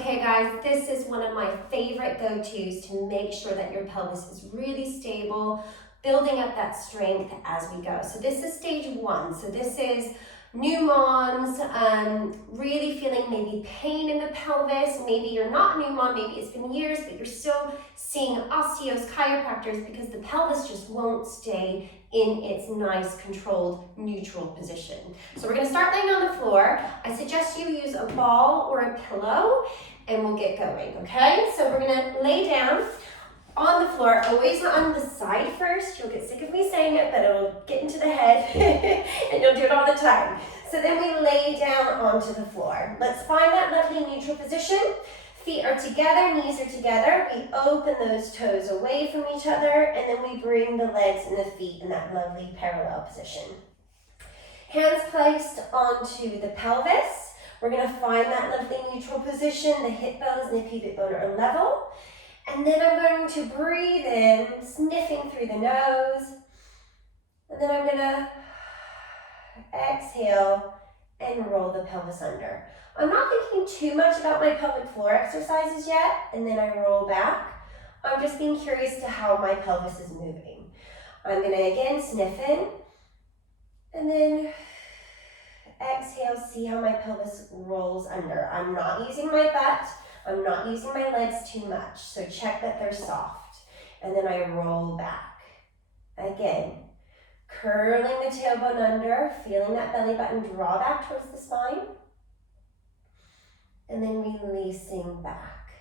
Okay guys, this is one of my favorite go-tos to make sure that your pelvis is really stable, building up that strength as we go. So this is stage 1. So this is new moms, really feeling maybe pain in the pelvis. Maybe you're not a new mom, maybe it's been years, but you're still seeing osteos, chiropractors, because the pelvis just won't stay in its nice, controlled, neutral position. So we're gonna start laying on the floor. I suggest you use a ball or a pillow, and we'll get going, okay? So we're gonna lay down on the floor, always on the side first. You'll get sick of me saying it, but it'll get into the head, and you'll do it all the time. So then we lay down onto the floor. Let's find that lovely neutral position. Feet are together, knees are together. We open those toes away from each other, and then we bring the legs and the feet in that lovely parallel position. Hands placed onto the pelvis. We're gonna find that lovely neutral position. The hip bones and the pubic bone are level. And then I'm going to breathe in, sniffing through the nose. And then I'm gonna exhale and roll the pelvis under. I'm not thinking too much about my pelvic floor exercises yet, and then I roll back. I'm just being curious to how my pelvis is moving. I'm gonna again sniff in, and then exhale, see how my pelvis rolls under. I'm not using my butt, I'm not using my legs too much, so check that they're soft. And then I roll back. Again, curling the tailbone under, feeling that belly button draw back towards the spine. And then releasing back.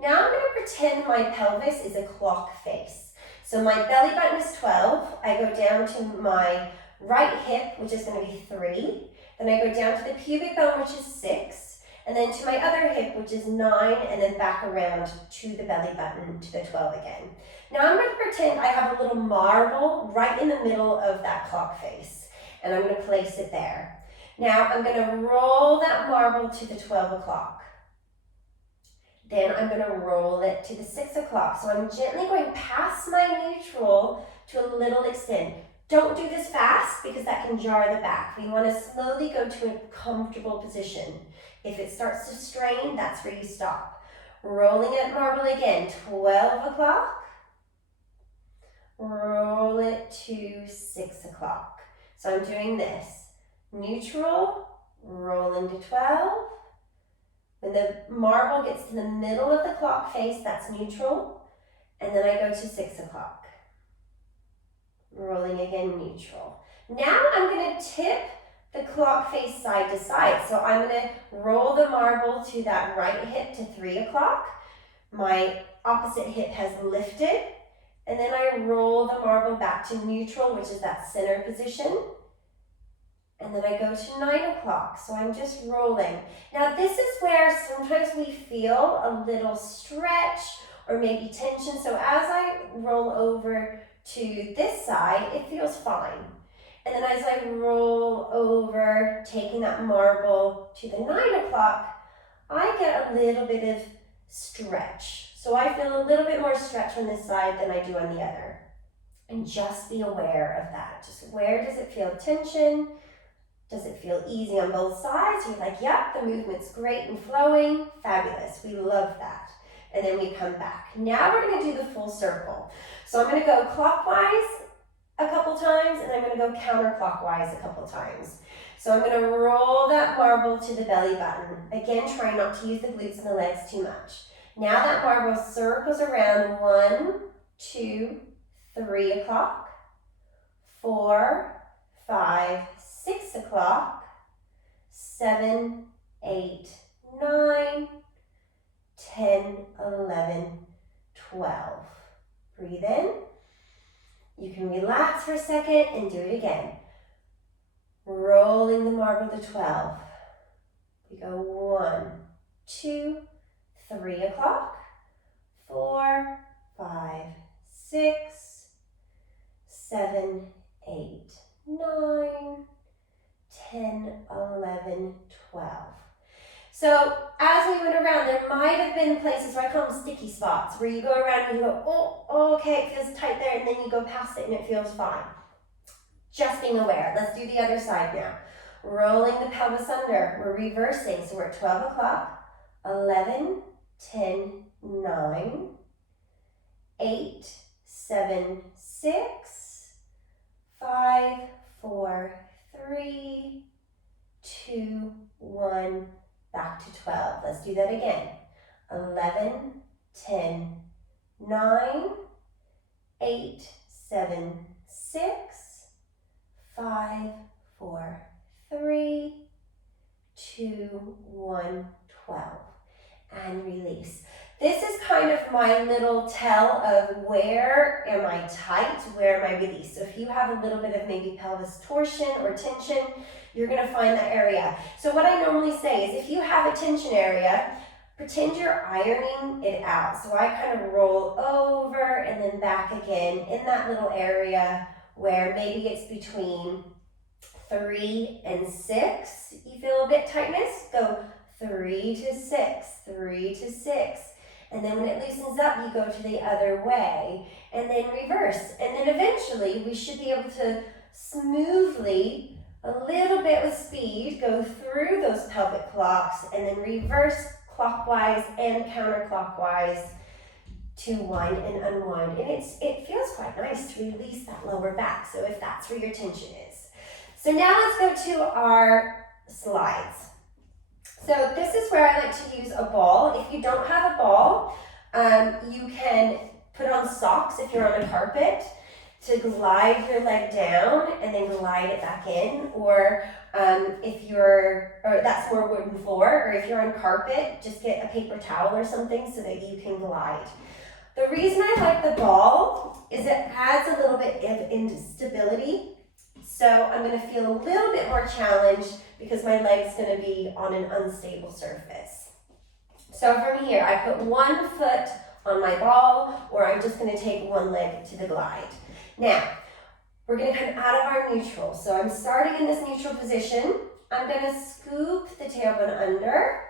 Now I'm going to pretend my pelvis is a clock face. So my belly button is 12. I go down to my right hip, which is going to be 3. Then I go down to the pubic bone, which is 6. And then to my other hip, which is 9, and then back around to the belly button to the 12 again. Now I'm going to pretend I have a little marble right in the middle of that clock face, and I'm going to place it there. Now I'm going to roll that marble to the 12 o'clock. Then I'm going to roll it to the 6 o'clock. So I'm gently going past my neutral to a little extent. Don't do this fast because that can jar the back. We want to slowly go to a comfortable position. If it starts to strain, that's where you stop. Rolling at marble again, 12 o'clock. Roll it to 6 o'clock. So I'm doing this. Neutral, roll into 12. When the marble gets to the middle of the clock face, that's neutral. And then I go to 6 o'clock. Rolling again, neutral. Now I'm going to tip the clock face side to side. So I'm going to roll the marble to that right hip to 3 o'clock. My opposite hip has lifted. And then I roll the marble back to neutral, which is that center position. And then I go to 9 o'clock. So I'm just rolling. Now this is where sometimes we feel a little stretch or maybe tension. So as I roll over to this side, it feels fine. And then as I roll over, taking that marble to the 9 o'clock, I get a little bit of stretch. So I feel a little bit more stretch on this side than I do on the other. And just be aware of that. Just where does it feel tension? Does it feel easy on both sides? You're like, yep, the movement's great and flowing. Fabulous, we love that. And then we come back. Now we're gonna do the full circle. So I'm gonna go clockwise a couple times, and I'm gonna go counterclockwise a couple times. So I'm gonna roll that marble to the belly button. Again, try not to use the glutes and the legs too much. Now that marble circles around 1, 2, 3 o'clock, 4, 5, 6 o'clock, 7, 8, 9, 10, 11, 12. Breathe in. You can relax for a second and do it again. Rolling the marble to 12. We go 1, 2, 3 o'clock, 4, 5, 6, 7, 8, 9, 10, 11, 12. So as we went around, there might have been places where I call them sticky spots, where you go around and you go, oh, okay, it feels tight there, and then you go past it and it feels fine. Just being aware. Let's do the other side now. Rolling the pelvis under. We're reversing, so we're at 12 o'clock. 11, 10, 9, 8, 7, 6, 5, 4, 3, 2, 1, back to 12. Let's do that again. 11, 10, 9, 8, 7, 6, 5, 4, 3, 2, 1, 12. And release. This is kind of my little tell of where am I tight, where am I released. So if you have a little bit of maybe pelvis torsion or tension, you're gonna find that area. So what I normally say is if you have a tension area, pretend you're ironing it out. So I kind of roll over and then back again in that little area where maybe it's between 3 and 6. You feel a bit tightness? Go 3 to 6, 3 to 6. And then when it loosens up, you go to the other way and then reverse. And then eventually we should be able to smoothly, a little bit with speed, go through those pelvic clocks and then reverse clockwise and counterclockwise to wind and unwind. And it feels quite nice to release that lower back. So if that's where your tension is. So now let's go to our slides. So this is where I like to use a ball. If you don't have a ball, you can put on socks if you're on a carpet to glide your leg down and then glide it back in. Or that's more wooden floor, or if you're on carpet, just get a paper towel or something so that you can glide. The reason I like the ball is it adds a little bit of instability. So I'm going to feel a little bit more challenged because my leg's going to be on an unstable surface. So from here, I put one foot on my ball, or I'm just going to take one leg to the glide. Now, we're going to come out of our neutral. So I'm starting in this neutral position. I'm going to scoop the tailbone under,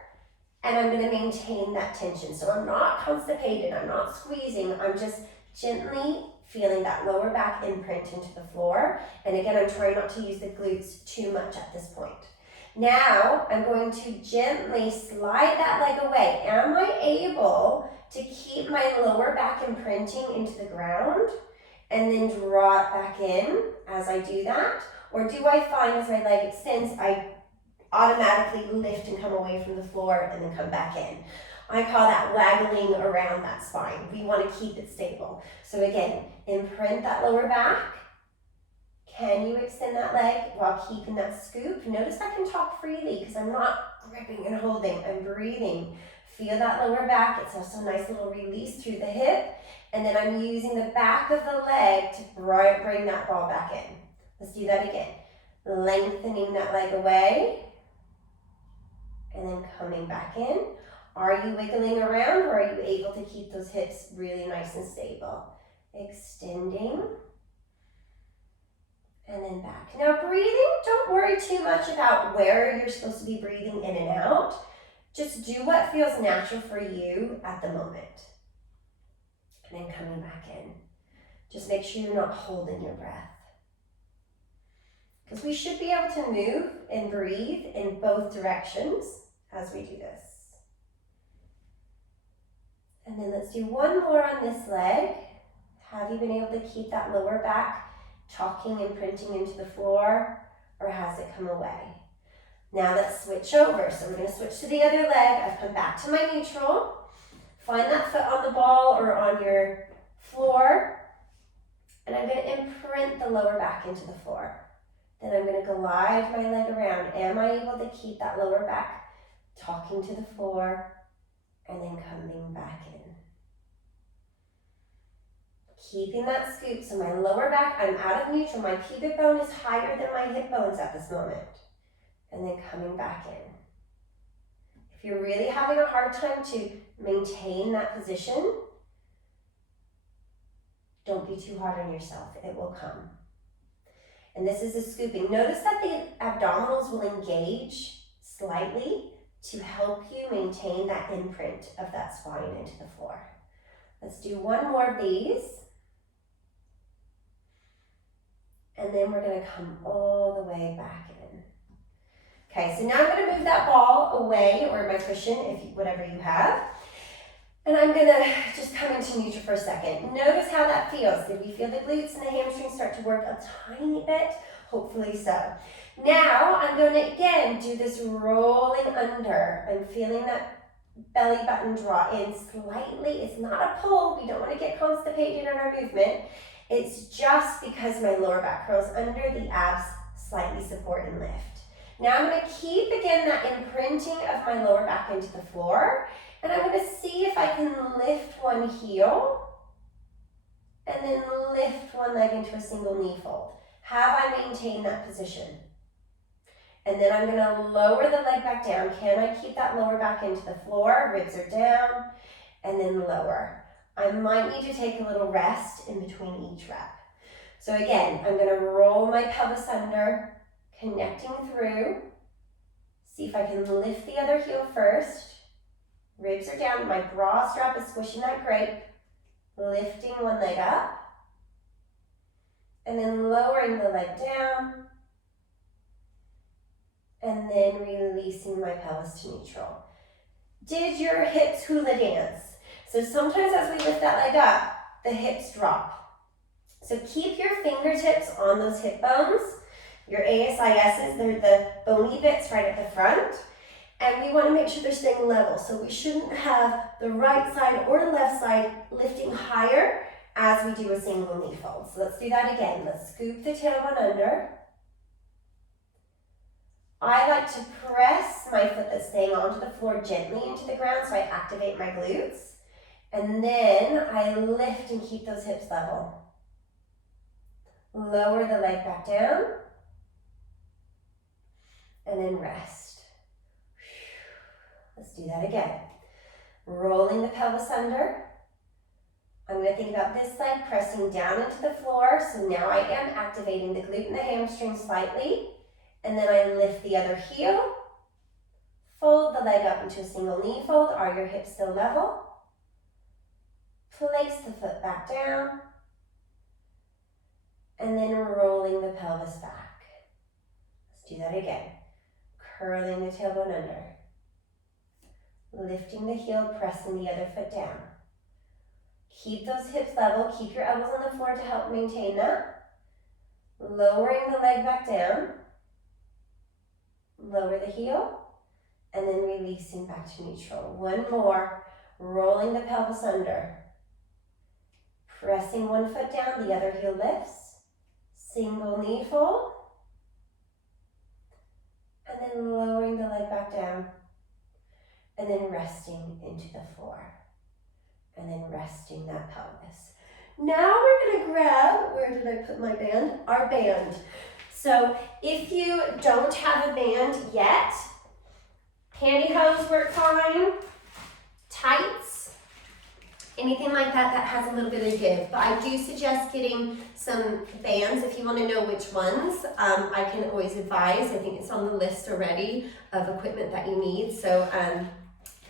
and I'm going to maintain that tension. So I'm not constipated, I'm not squeezing, I'm just gently feeling that lower back imprint into the floor. And again, I'm trying not to use the glutes too much at this point. Now, I'm going to gently slide that leg away. Am I able to keep my lower back imprinting into the ground and then draw it back in as I do that? Or do I find as my leg extends, I automatically lift and come away from the floor and then come back in? I call that waggling around that spine. We want to keep it stable. So again, imprint that lower back. Can you extend that leg while keeping that scoop? Notice I can talk freely because I'm not gripping and holding. I'm breathing. Feel that lower back. It's also a nice little release through the hip. And then I'm using the back of the leg to bring that ball back in. Let's do that again. Lengthening that leg away. And then coming back in. Are you wiggling around, or are you able to keep those hips really nice and stable? Extending. And then back. Now breathing, don't worry too much about where you're supposed to be breathing in and out. Just do what feels natural for you at the moment. And then coming back in. Just make sure you're not holding your breath. Because we should be able to move and breathe in both directions as we do this. And then let's do one more on this leg. Have you been able to keep that lower back talking and printing into the floor, or has it come away? Now let's switch over. So we're going to switch to the other leg. I've come back to my neutral. Find that foot on the ball or on your floor. And I'm going to imprint the lower back into the floor. Then I'm going to glide my leg around. Am I able to keep that lower back talking to the floor and then coming back in? Keeping that scoop, so my lower back, I'm out of neutral. My pubic bone is higher than my hip bones at this moment. And then coming back in. If you're really having a hard time to maintain that position, don't be too hard on yourself. It will come. And this is a scooping. Notice that the abdominals will engage slightly to help you maintain that imprint of that spine into the floor. Let's do one more of these. And then we're going to come all the way back in. Okay, so now I'm going to move that ball away, or my cushion, whatever you have. And I'm gonna just come into neutral for a second. Notice how that feels. Did we feel the glutes and the hamstrings start to work a tiny bit? Hopefully so. Now I'm gonna again do this rolling under. I'm feeling that belly button draw in slightly. It's not a pull. We don't want to get constipated in our movement. It's just because my lower back curls under, the abs slightly support and lift. Now I'm going to keep again that imprinting of my lower back into the floor, and I'm going to see if I can lift one heel and then lift one leg into a single knee fold. Have I maintained that position? And then I'm going to lower the leg back down. Can I keep that lower back into the floor? Ribs are down, and then lower. I might need to take a little rest in between each rep. So again, I'm going to roll my pelvis under, connecting through. See if I can lift the other heel first. Ribs are down. My bra strap is squishing that grape. Lifting one leg up. And then lowering the leg down. And then releasing my pelvis to neutral. Did your hips hula dance? So sometimes as we lift that leg up, the hips drop. So keep your fingertips on those hip bones. Your ASISs, they're the bony bits right at the front. And we want to make sure they're staying level. So we shouldn't have the right side or the left side lifting higher as we do a single knee fold. So let's do that again. Let's scoop the tailbone under. I like to press my foot that's staying onto the floor gently into the ground so I activate my glutes. And then I lift and keep those hips level. Lower the leg back down. And then rest. Let's do that again. Rolling the pelvis under. I'm going to think about this side, pressing down into the floor. So now I am activating the glute and the hamstring slightly. And then I lift the other heel. Fold the leg up into a single knee fold. Are your hips still level? Place the foot back down. And then rolling the pelvis back. Let's do that again. Curling the tailbone under. Lifting the heel, pressing the other foot down. Keep those hips level. Keep your elbows on the floor to help maintain that. Lowering the leg back down. Lower the heel. And then releasing back to neutral. One more. Rolling the pelvis under. Pressing one foot down, the other heel lifts. Single knee fold. And then lowering the leg back down. And then resting into the floor. And then resting that pelvis. Now we're going to grab, where did I put my band? Our band. So if you don't have a band yet, pantyhose work fine, tights, anything like that that has a little bit of give. But I do suggest getting some bands if you want to know which ones. I can always advise. I think it's on the list already of equipment that you need. So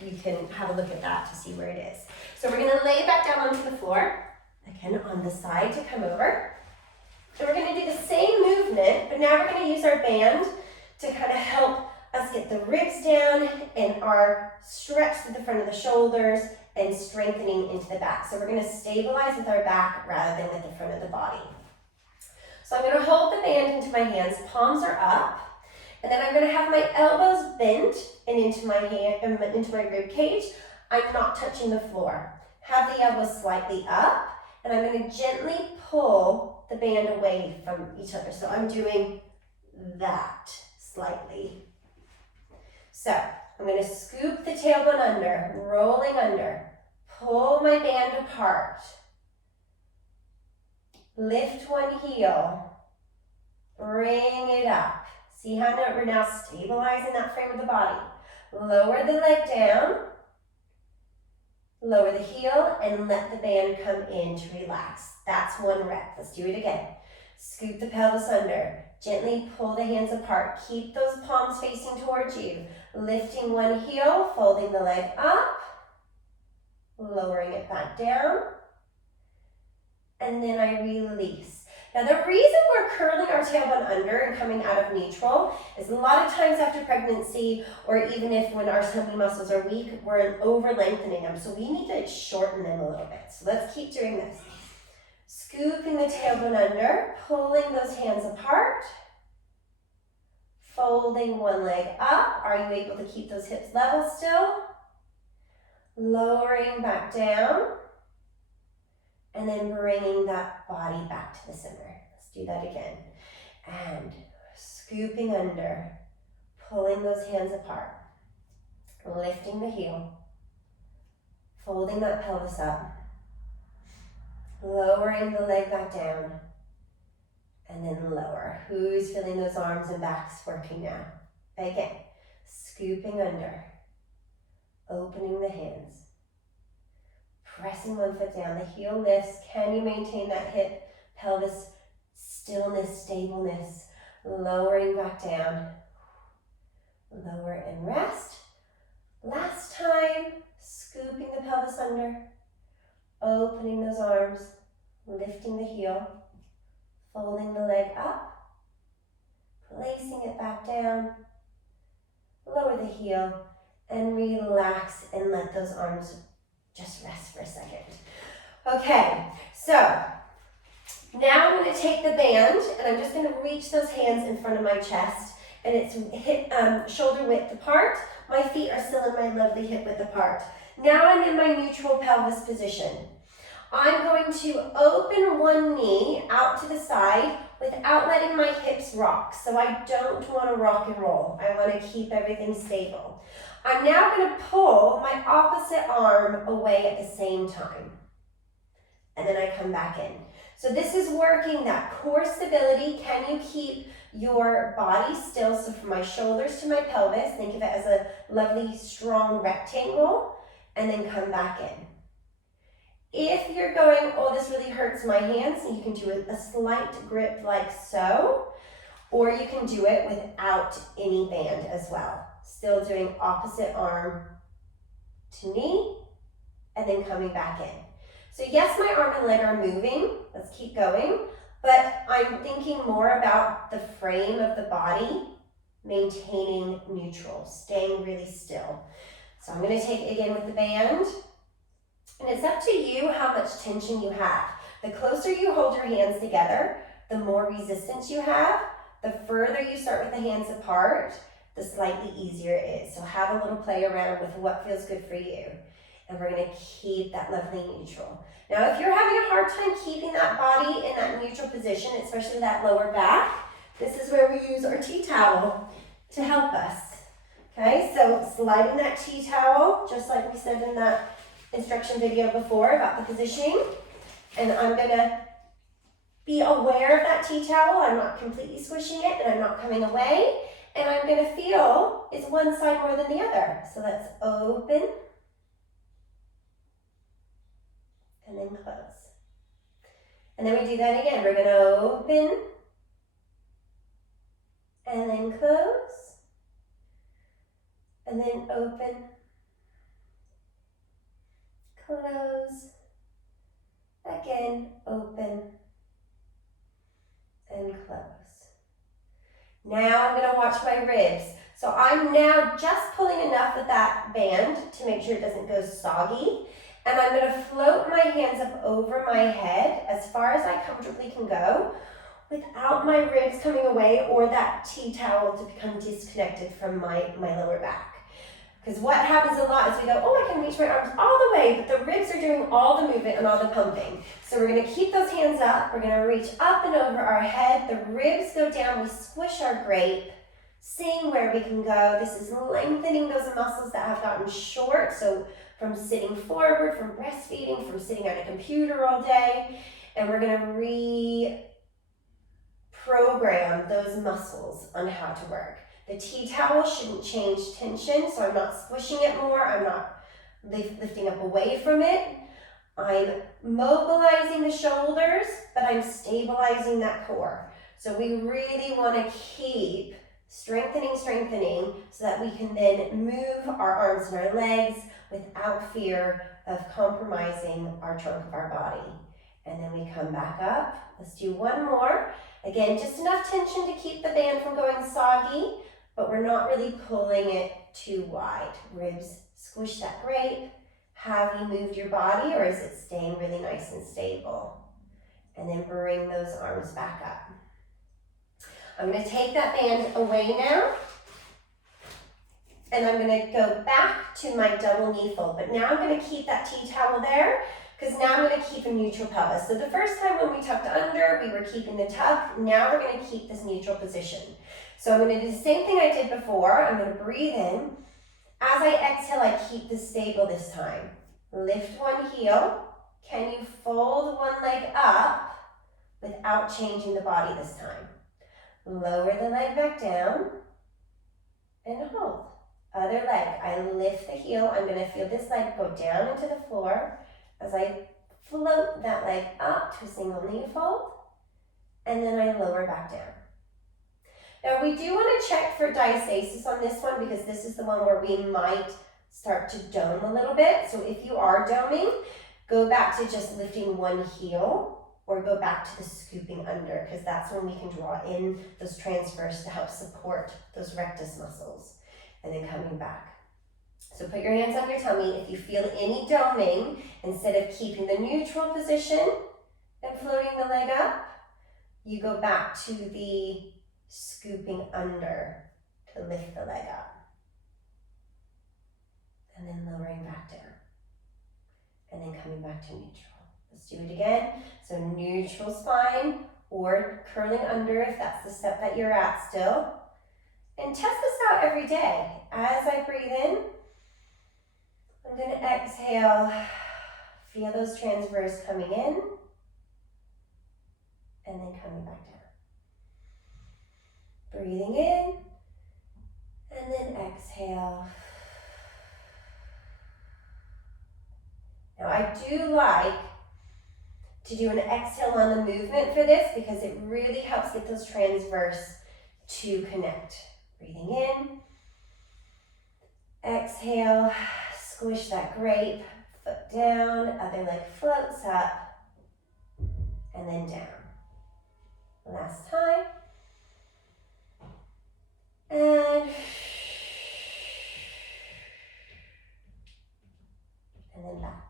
you can have a look at that to see where it is. So we're going to lay back down onto the floor, again on the side to come over. And we're going to do the same movement, but now we're going to use our band to kind of help us get the ribs down and our stretch through the front of the shoulders and strengthening into the back. So we're going to stabilize with our back rather than with the front of the body. So I'm going to hold the band into my hands, palms are up, and then I'm going to have my elbows bent and into my rib cage. I'm not touching the floor. Have the elbows slightly up, and I'm going to gently pull the band away from each other. So I'm doing that slightly. So I'm going to scoop the tailbone under, rolling under, pull my band apart, lift one heel, bring it up. See how we're now stabilizing that frame of the body. Lower the leg down, lower the heel, and let the band come in to relax. That's one rep. Let's do it again. Scoop the pelvis under. Gently pull the hands apart. Keep those palms facing towards you. Lifting one heel, folding the leg up, lowering it back down, and then I release. Now the reason we're curling our tailbone under and coming out of neutral is a lot of times after pregnancy, or even if when our tummy muscles are weak, we're over lengthening them. So we need to shorten them a little bit. So let's keep doing this. Scooping the tailbone under, pulling those hands apart, folding one leg up. Are you able to keep those hips level still? Lowering back down, and then bringing that body back to the center. Let's do that again. And scooping under, pulling those hands apart, lifting the heel, folding that pelvis up, lowering the leg back down, and then lower. Who's feeling those arms and backs working now? Again, scooping under, opening the hands, pressing one foot down, the heel lifts. Can you maintain that hip, pelvis, stillness, stableness? Lowering back down, lower and rest. Last time, scooping the pelvis under, opening those arms, lifting the heel, folding the leg up, placing it back down, lower the heel, and relax and let those arms just rest for a second. Okay, so now I'm going to take the band and I'm just going to reach those hands in front of my chest, and it's hip, shoulder width apart. My feet are still in my lovely hip width apart. Now I'm in my neutral pelvis position. I'm going to open one knee out to the side without letting my hips rock. So I don't want to rock and roll. I want to keep everything stable. I'm now going to pull my opposite arm away at the same time. And then I come back in. So this is working that core stability. Can you keep your body still? So from my shoulders to my pelvis, think of it as a lovely strong rectangle, and then come back in. If you're going, oh, this really hurts my hands, you can do a slight grip like so, or you can do it without any band as well. Still doing opposite arm to knee, and then coming back in. So yes, my arm and leg are moving, let's keep going, but I'm thinking more about the frame of the body, maintaining neutral, staying really still. So I'm gonna take it again with the band. And it's up to you how much tension you have. The closer you hold your hands together, the more resistance you have. The further you start with the hands apart, the slightly easier it is. So have a little play around with what feels good for you. And we're gonna keep that lovely neutral. Now, if you're having a hard time keeping that body in that neutral position, especially that lower back, this is where we use our tea towel to help us. Okay, so sliding that tea towel, just like we said in that instruction video before about the positioning, and I'm gonna be aware of that tea towel. I'm not completely squishing it, and I'm not coming away, and I'm gonna feel, is one side more than the other? So let's open, and then close. And then we do that again. We're gonna open, and then close, and then open, close, again, open, and close. Now I'm gonna watch my ribs. So I'm now just pulling enough with that band to make sure it doesn't go soggy. And I'm gonna float my hands up over my head as far as I comfortably can go without my ribs coming away or that tea towel to become disconnected from my lower back. Because what happens a lot is we go, oh, I can reach my arms all the way, but the ribs are doing all the movement and all the pumping. So we're gonna keep those hands up. We're gonna reach up and over our head. The ribs go down. We squish our grape, seeing where we can go. This is lengthening those muscles that have gotten short. So from sitting forward, from breastfeeding, from sitting at a computer all day. And we're gonna reprogram those muscles on how to work. The tea towel shouldn't change tension, so I'm not squishing it more, I'm not lifting up away from it. I'm mobilizing the shoulders, but I'm stabilizing that core. So we really want to keep strengthening, so that we can then move our arms and our legs without fear of compromising our trunk of our body. And then we come back up. Let's do one more. Again, just enough tension to keep the band from going soggy, but we're not really pulling it too wide. Ribs, squish that grape. Have you moved your body, or is it staying really nice and stable? And then bring those arms back up. I'm going to take that band away now. And I'm going to go back to my double knee fold. But now I'm going to keep that tea towel there, because now I'm going to keep a neutral pelvis. So the first time when we tucked under, we were keeping the tuck. Now we're going to keep this neutral position. So I'm going to do the same thing I did before. I'm going to breathe in. As I exhale, I keep this stable this time. Lift one heel. Can you fold one leg up without changing the body this time? Lower the leg back down and hold. Other leg, I lift the heel. I'm going to feel this leg go down into the floor as I float that leg up to a single knee fold, and then I lower back down. Now we do want to check for diastasis on this one, because this is the one where we might start to dome a little bit. So if you are doming, go back to just lifting one heel, or go back to the scooping under, because that's when we can draw in those transverse to help support those rectus muscles. And then coming back. So put your hands on your tummy. If you feel any doming, instead of keeping the neutral position and floating the leg up, you go back to the scooping under to lift the leg up. And then lowering back down. And then coming back to neutral. Let's do it again. So neutral spine, or curling under if that's the step that you're at still. And test this out every day. As I breathe in, I'm going to exhale. Feel those transverse coming in, and then coming back down. Breathing in, and then exhale. Now I do like to do an exhale on the movement for this, because it really helps get those transverse to connect. Breathing in, exhale, squish that grape, foot down, other leg floats up, and then down. Last time. And then back.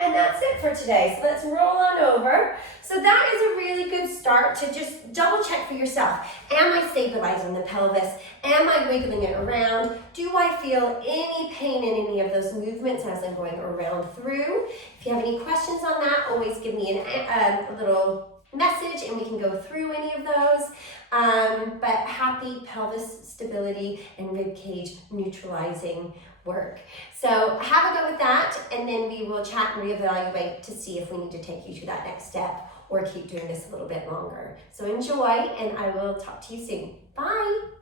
And that's it for today. So let's roll on over. So that is a really good start to just double check for yourself. Am I stabilizing the pelvis? Am I wiggling it around? Do I feel any pain in any of those movements as I'm going around through? If you have any questions on that, always give me a little message and we can go through any of those. But happy pelvis stability and rib cage neutralizing work. So have a go with that, and then we will chat and reevaluate to see if we need to take you to that next step or keep doing this a little bit longer. So enjoy, and I will talk to you soon. Bye.